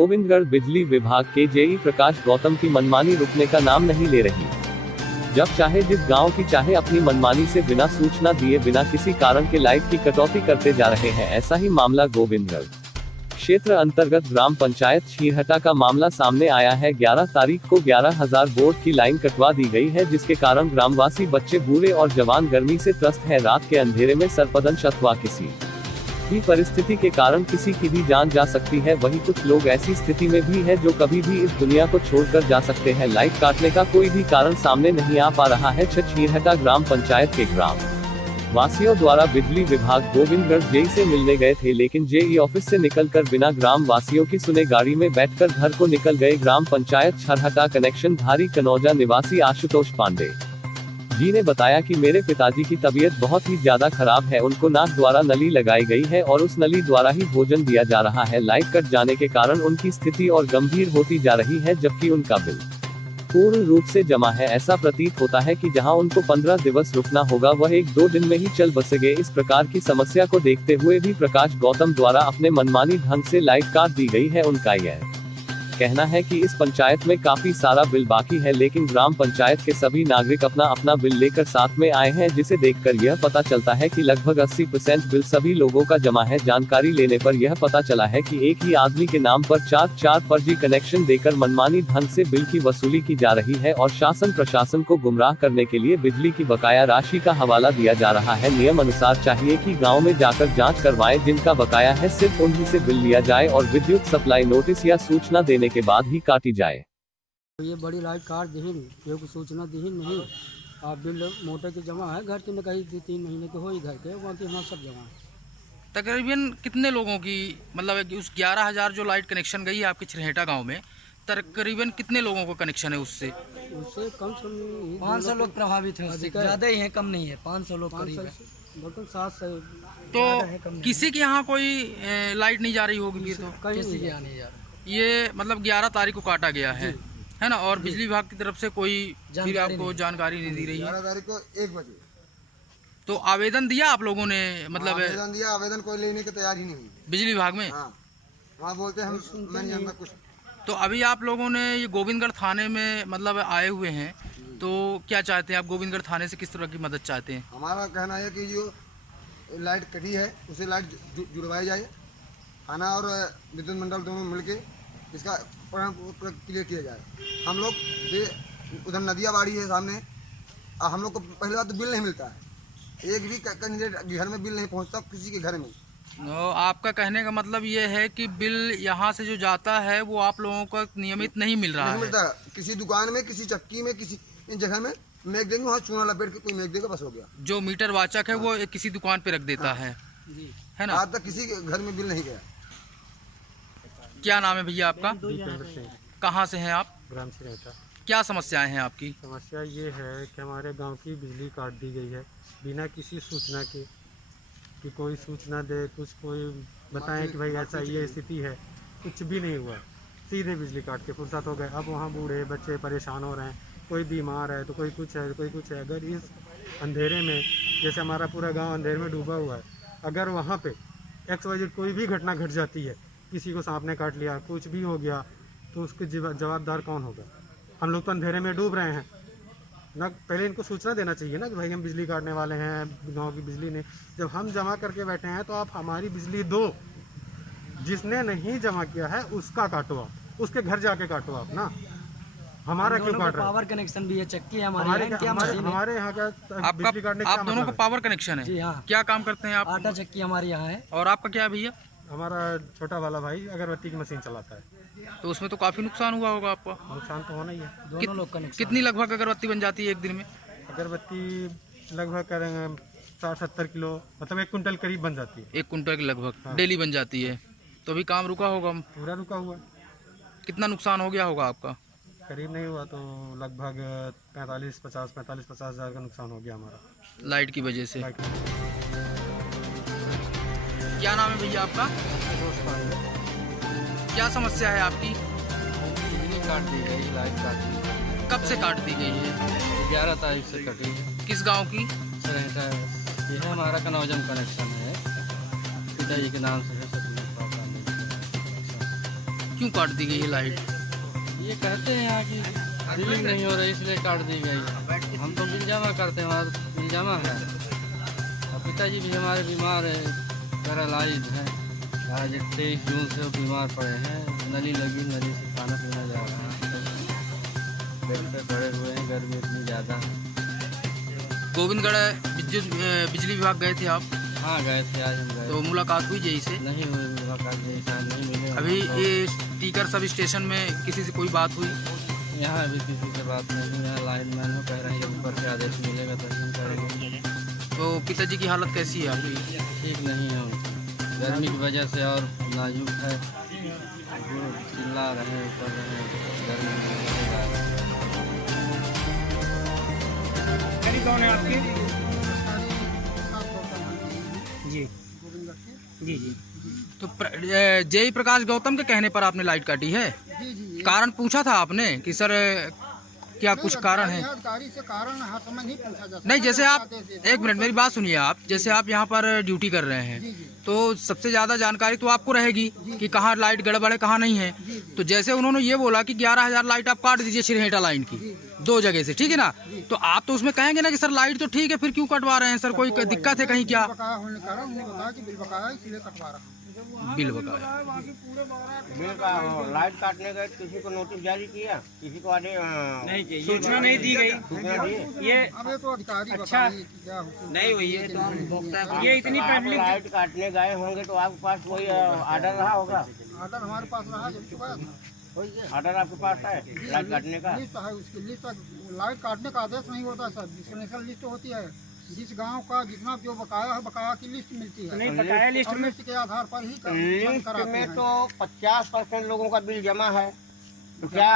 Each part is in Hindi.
गोविंदगढ़ बिजली विभाग के जेई प्रकाश गौतम की मनमानी रुकने का नाम नहीं ले रही। जब चाहे जिस गांव की चाहे अपनी मनमानी से बिना सूचना दिए बिना किसी कारण के लाइट की कटौती करते जा रहे हैं। ऐसा ही मामला गोविंदगढ़ क्षेत्र अंतर्गत ग्राम पंचायत छीरहटा का मामला सामने आया है। 11 तारीख को 11,000 वोल्ट की लाइन कटवा दी गई है, जिसके कारण ग्रामवासी बच्चे बूढ़े और जवान गर्मी से त्रस्त हैं। रात के अंधेरे में सरपदंश अथवा किसी भी परिस्थिति के कारण किसी की भी जान जा सकती है। वहीं कुछ लोग ऐसी स्थिति में भी है जो कभी भी इस दुनिया को छोड़कर जा सकते हैं। लाइट काटने का कोई भी कारण सामने नहीं आ पा रहा है। छीरहटा ग्राम पंचायत के ग्राम वासियों द्वारा बिजली विभाग गोविंदगढ़ जेई से मिलने गए थे, लेकिन जेई ऑफिस से निकलकर बिना ग्राम वासियों की सुने गाड़ी में बैठकर घर को निकल गए। ग्राम पंचायत छरहटा कनेक्शन धारी कनौजा निवासी आशुतोष पांडे जी ने बताया कि मेरे पिताजी की तबीयत बहुत ही ज्यादा खराब है। उनको नाक द्वारा नली लगाई गई है और उस नली द्वारा ही भोजन दिया जा रहा है। लाइट कट जाने के कारण उनकी स्थिति और गंभीर होती जा रही है, जबकि उनका बिल पूर्ण रूप से जमा है। ऐसा प्रतीत होता है कि जहां उनको 15 दिवस रुकना होगा वह 1-2 दिन में ही चल बसेंगे। इस प्रकार की समस्या को देखते हुए भी प्रकाश गौतम द्वारा अपने मनमानी ढंग से लाइट काट दी गई है। उनका यह कहना है कि इस पंचायत में काफी सारा बिल बाकी है, लेकिन ग्राम पंचायत के सभी नागरिक अपना अपना बिल लेकर साथ में आए हैं, जिसे देखकर यह पता चलता है कि लगभग 80% बिल सभी लोगों का जमा है। जानकारी लेने पर यह पता चला है कि एक ही आदमी के नाम पर 4 फर्जी कनेक्शन देकर मनमानी ढंग से बिल की वसूली की जा रही है और शासन प्रशासन को गुमराह करने के लिए बिजली की बकाया राशि का हवाला दिया जा रहा है। नियम अनुसार चाहिए कि गाँव में जाकर जाँच करवाएं, जिनका बकाया है सिर्फ उन्हीं से बिल लिया जाए और विद्युत सप्लाई नोटिस या सूचना देने के बाद ही काटी जाए। ये बड़ी लाइट काट दी नहीं, सूचना दी नहीं। आप बिल मोटे के जमा है, घर के में कहीं 2-3 महीने के हो ही घर के, बाकी हमारा सब जमा है। तकरीबन कितने लोगों की मतलब उस 11,000 जो लाइट कनेक्शन गई है आपके छरहटा गांव में, तकरीबन कितने लोगों को कनेक्शन है उससे? उससे कम से कम 500 लोग प्रभावित हैं, ज़्यादा ही है, कम नहीं है। 500 लोग करीब है। 700 तो किसी के यहाँ कोई लाइट नहीं जा रही होगी फिर तो? किसी के यहाँ नहीं जा रहा। ये मतलब 11 तारीख को काटा गया है ना? और बिजली विभाग की तरफ से कोई फिर आपको जानकारी नहीं दी रही है? 11 तारीख को 1 बजे तो आवेदन दिया आप लोगों ने? मतलब आवेदन दिया, आवेदन कोई लेने की तैयारी नहीं हुई बिजली विभाग में? हाँ, वहाँ बोलते हम मैं नहीं जानता कुछ। तो अभी आप लोगों ने ये गोविंदगढ़ थाने में मतलब आए हुए हैं, तो क्या चाहते हैं आप? गोविंदगढ़ थाने से किस तरह की मदद चाहते हैं? हमारा कहना है कि जो लाइट कटी है उसे लाइट जुड़वाई जाए। थाना और विद्युत मंडल दोनों मिलके इसका क्लियर किया जाए। हम लोग उधर नदिया बाड़ी है सामने, हम लोग को पहले बात तो बिल नहीं मिलता है। एक भी कैंडिडेट घर में बिल नहीं पहुंचता किसी के घर में। आपका कहने का मतलब ये है कि बिल यहाँ से जो जाता है वो आप लोगों को नियमित नहीं मिल रहा नहीं है? मिलता। किसी दुकान में, किसी चक्की में, किसी जगह में मेघ देंगे, वहाँ चूना लपेट के कोई मेघ देगा, बस हो गया। जो मीटर वाचक है वो किसी दुकान पे रख देता है ना? आज तक किसी के घर में बिल नहीं गया। क्या नाम है भैया आपका? कहाँ से हैं आप? ग्राम छरहटा। क्या समस्याएं हैं आपकी? समस्या ये है कि हमारे गांव की बिजली काट दी गई है बिना किसी सूचना के, कि कोई सूचना दे, कुछ कोई बताएं कि भाई ऐसा ये स्थिति है। कुछ भी नहीं हुआ, सीधे बिजली काट के फुर्सत हो गए। अब वहाँ बूढ़े बच्चे परेशान हो रहे हैं, कोई बीमार है तो कोई कुछ है, कोई कुछ है। अगर इस अंधेरे में, जैसे हमारा पूरा गाँव अंधेरे में डूबा हुआ है, अगर वहाँ पर XYZ कोई भी घटना घट जाती है, किसी को सांप ने काट लिया, कुछ भी हो गया, तो उसके जवाबदार कौन होगा? हम लोग तो अंधेरे में डूब रहे हैं ना। पहले इनको सूचना देना चाहिए ना कि भाई हम बिजली काटने वाले हैं, गांव की बिजली नहीं। जब हम जमा करके बैठे हैं तो आप हमारी बिजली दो। जिसने नहीं जमा किया है उसका काटो, आप उसके घर जाके काटो आप ना। हमारा क्यों काट रहे? पावर कनेक्शन भी है, चक्की है हमारे यहाँ का बिजली काटने का आप दोनों को पावर कनेक्शन है? जी हाँ। क्या काम करते हैं आप? आटा चक्की हमारे यहाँ है। और आपका क्या है भैया? हमारा छोटा वाला भाई अगरबत्ती की मशीन चलाता है। तो उसमें तो काफी नुकसान हुआ होगा आपका? नुकसान तो होना ही है। दोनों लोग कनेक्शन। कितनी लगभग अगरबत्ती बन जाती है एक दिन में? अगरबत्ती लगभग करेंगे 60-70 किलो, मतलब 1 कुंटल करीब बन जाती है। 1 कुंटल के लगभग? हाँ। डेली बन जाती है। तो अभी काम रुका होगा? पूरा रुका हुआ। कितना नुकसान हो गया होगा आपका? करीब नहीं हुआ तो लगभग 45-50 हज़ार का नुकसान हो गया हमारा, लाइट की वजह से। क्या नाम है भैया आपका? क्या समस्या है आपकी? बिजली काट दी गई, लाइट काट दी गई। कब से काट दी गई है? 11 तारीख से कटी। किस गांव की? छरहटा है। ये है हमारा कनौजम कनेक्शन है, पिताजी के नाम से है। क्यों काट दी गई है लाइट? ये कहते हैं यहाँ की बिलिंग नहीं हो रही इसलिए काट दी गई। हम तो बिल जमा करते हैं, हमारा बिल जमा है। और पिताजी भी हमारे बीमार है, पैरालाइज है। आज 23 जून से वो बीमार पड़े हैं। नली लगी, नली से खाना पीना जा रहा है। बेड पे पड़े हुए हैं, गर्मी इतनी ज़्यादा है। गोविंदगढ़ बिजली विभाग गए थे आप? हाँ गए थे, आज हम गए। तो मुलाकात हुई जई से? नहीं हुई मुलाकात, जैसा नहीं मिले। अभी ये टीकर सब स्टेशन में किसी से कोई बात हुई? यहाँ अभी किसी से बात नहीं हुई। यहाँ लाइन मैन हो कह रहे हैं ऊपर से आदेश मिलेगा तो हम करेंगे। तो पिताजी की हालत कैसी है आपकी? ठीक नहीं है उनकी, गर्मी की वजह से और नाजुक है। वो चिल्ला रहे हैं, कर रहे हैं, गर्मी में जा रहे हैं। कौन है आपकी? जी जी जी। तो जय प्रकाश गौतम के कहने पर आपने लाइट काटी है? जी जी। कारण पूछा था आपने कि सर क्या कुछ कारण है? अधिकारी से कारण हर समय नहीं पूछा जाता। नहीं, जैसे आप एक मिनट मेरी बात सुनिए। आप जैसे आप यहाँ पर ड्यूटी कर रहे हैं तो सबसे ज्यादा जानकारी तो आपको रहेगी कि कहाँ लाइट गड़बड़ है कहाँ नहीं है। तो जैसे उन्होंने ये बोला कि 11,000 लाइट आप काट दीजिए छिरहेटा लाइन की 2 जगह से, ठीक है ना? तो आप तो उसमें कहेंगे ना कि सर लाइट तो ठीक है, फिर क्यों कटवा रहे हैं सर? कोई दिक्कत है कहीं क्या? बकाया होने के कारण उन्होंने बताया कि बिल बकाया है इसलिए कटवा रहा हूँ। बिल बकाया। बिल का लाइट काटने गए, किसी को नोटिस जारी किया, किसी को नहीं सूचना नहीं दी गई। ये अब ये तो अधिकारी अच्छा नहीं हुई है। ये इतनी पब्लिक लाइट काटने गए होंगे तो आपके पास कोई ऑर्डर रहा होगा। ऑर्डर हमारे पास रहा जब चुका था। ऑर्डर आपके पास है लाइट काटने का? लिस्ट है, उसकी लिस्ट। लाइट काटने का आदेश नहीं होता सर, डिस्कनेक्शन लिस्ट होती है। जिस गांव का जितना जो बकाया है, बकाया की लिस्ट मिलती है। नहीं, बकाया लिस्ट में के आधार पर ही लिस्ट में तो 50% लोगों का बिल जमा है। तो क्या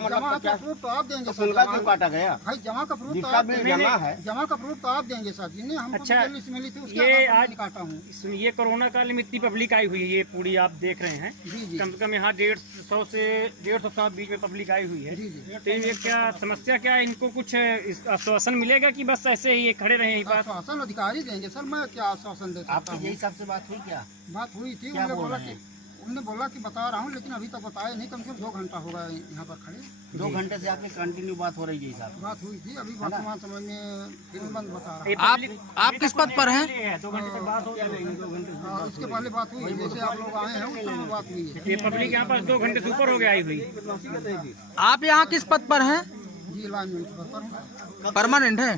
मतलब जमा का 50? प्रूफ तो आप देंगे तो सर। उनका क्यों काटा गया? भाई जमा का प्रूफ तो जिसका आप बिल देंगे। जमा है, जमा का प्रूफ तो आप देंगे सर। जिन्हें हमको अच्छा, लिस्ट मिली थी उसके ये आधार पर आज मैं काटा हूँ। ये कोरोना काल में इतनी पब्लिक आई हुई है, ये पूरी आप देख रहे हैं। जी जी कम से कम यहाँ 150 से 150 बीच में पब्लिक आई हुई है। जी जी। तो ये क्या समस्या क्या है? इनको कुछ आश्वासन मिलेगा कि बस ऐसे ही ये खड़े रहे यहीं पास? आश्वासन अधिकारी देंगे सर, मैं क्या आश्वासन दे सकता हूँ? यही सबसे बात हुई क्या? बात हुई थी, उन्होंने बोला कि बता रहा हूँ, लेकिन अभी तक बताया नहीं। कम से कम 2 घंटा होगा यहाँ पर खड़े। 2 घंटे से आपकी कंटिन्यू बात हो रही है साहब? बात हुई थी, अभी वर्तमान समय में फिर बंद बता रहा ये आप पब्लिक- आप किस पद पर हैं? 2 घंटे तक बात हो जाएगी। 2 घंटे है। उसके पहले बात हुई, जैसे आप लोग आए हैं उस समय बात हुई है। ये पब्लिक यहाँ पास 2 घंटे से ऊपर हो गया आई हुई। आप यहाँ किस पद पर हैं? जी लाइन पर परमानेंट है?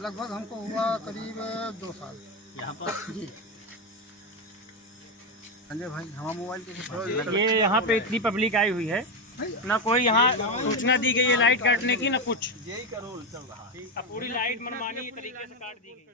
लगभग हमको हुआ करीब 2 साल यहाँ पर। जी। संजय भाई हमारा मोबाइल ये यहाँ पे इतनी पब्लिक आई हुई है, ना कोई यहाँ सूचना दी गई है लाइट काटने की, ना कुछ। अब पूरी लाइट मनमानी तरीके से काट दी गई।